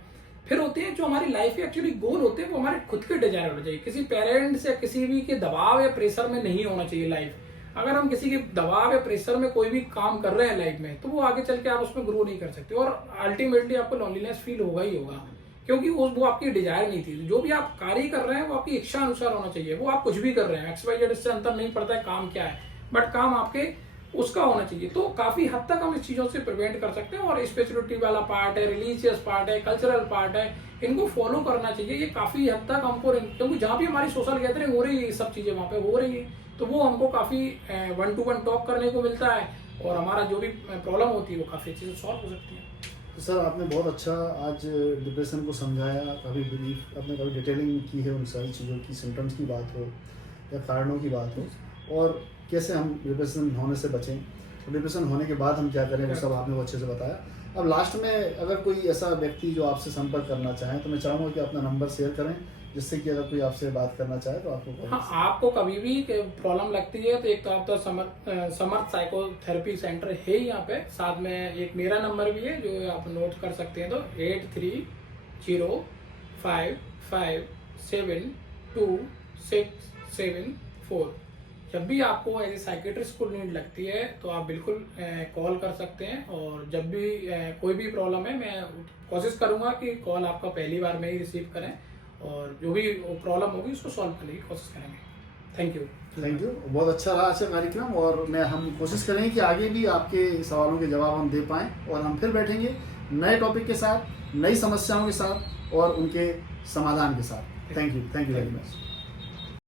फिर होते हैं जो हमारी लाइफ के एक्चुअली गोल होते हैं, वो हमारे खुद के डिजायर होने चाहिए, किसी पेरेंट्स या किसी भी के दबाव या प्रेशर में नहीं होना चाहिए लाइफ। अगर हम किसी के दबाव या प्रेशर में कोई भी काम कर रहे हैं लाइफ में, तो वो आगे चल के आप उसमें ग्रो नहीं कर सकते, और अल्टीमेटली आपको लॉनलीनेस फील होगा ही होगा, क्योंकि वो आपकी डिजायर नहीं थी। जो भी आप कार्य कर रहे हैं वो आपकी इच्छा अनुसार होना चाहिए। वो आप कुछ भी कर रहे हैं, XYZ इससे अंतर नहीं पड़ता है काम क्या है, बट काम आपके उसका होना चाहिए। तो काफी हद तक हम इस चीजों से प्रिवेंट कर सकते हैं। और स्पिरिचुअलिटी वाला पार्ट है, रिलीजियस पार्ट है, कल्चरल पार्ट है, इनको फॉलो करना चाहिए। ये काफी हद तक हमको, क्योंकि जहाँ भी हमारी सोशल गैदरिंग हो रही है, ये सब चीजें वहाँ पे हो रही है, तो वो हमको काफी 1-to-1 टॉक करने को मिलता है, और हमारा जो भी प्रॉब्लम होती है वो काफी अच्छे से सॉल्व हो सकती है। तो सर आपने बहुत अच्छा आज डिप्रेशन को समझाया, काफ़ी ब्रीफ आपने काफ़ी डिटेलिंग की है उन सारी चीज़ों की, सिम्टम्स की बात हो या कारणों की बात हो, और कैसे हम डिप्रेशन होने से बचें, तो डिप्रेशन होने के बाद हम क्या करें, वो सब आपने वो अच्छे से बताया। अब लास्ट में अगर कोई ऐसा व्यक्ति जो आपसे संपर्क करना चाहे, तो मैं चाहूँगा कि अपना नंबर शेयर करें, जिससे कि अगर कोई आपसे बात करना चाहे तो आपको हाँ, आपको कभी भी प्रॉब्लम लगती है तो एक तो आप तो समर्थ साइकोथेरेपी सेंटर है यहाँ पे, साथ में एक मेरा नंबर भी है जो आप नोट कर सकते हैं, तो 8305572674। जब भी आपको एज ए साइकेट्रिस्ट को नीड लगती है तो आप बिल्कुल कॉल कर सकते हैं, और जब भी कोई भी प्रॉब्लम है, मैं कोशिश करूंगा कि कॉल आपका पहली बार में ही रिसीव करें, और जो भी प्रॉब्लम होगी उसको सॉल्व करने की कोशिश करेंगे। Thank you. बहुत अच्छा रहा अच्छा कार्यक्रम, और हम कोशिश करेंगे कि आगे भी आपके सवालों के जवाब हम दे पाएँ, और हम फिर बैठेंगे नए टॉपिक के साथ, नई समस्याओं के साथ और उनके समाधान के साथ। Thank you very much.